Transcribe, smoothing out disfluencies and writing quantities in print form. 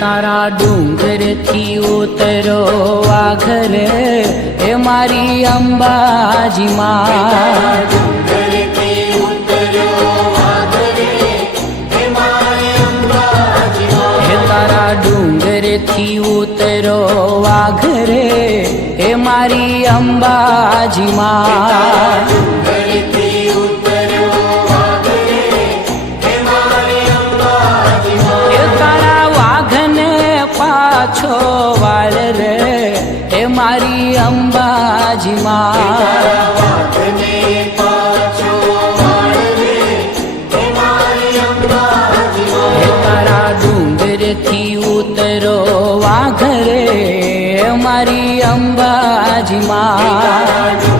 तारा डूंगर थी उतरो वाघरे हे मारी अंबाजी मां तारा डूंगर थी उतरो वाघरे हे मारी अंबाजी मां तारा वाघने पाछो वाल रे हे मारी अंबाजी मां थी उतरो वाघरे मारी अंबाजी मां।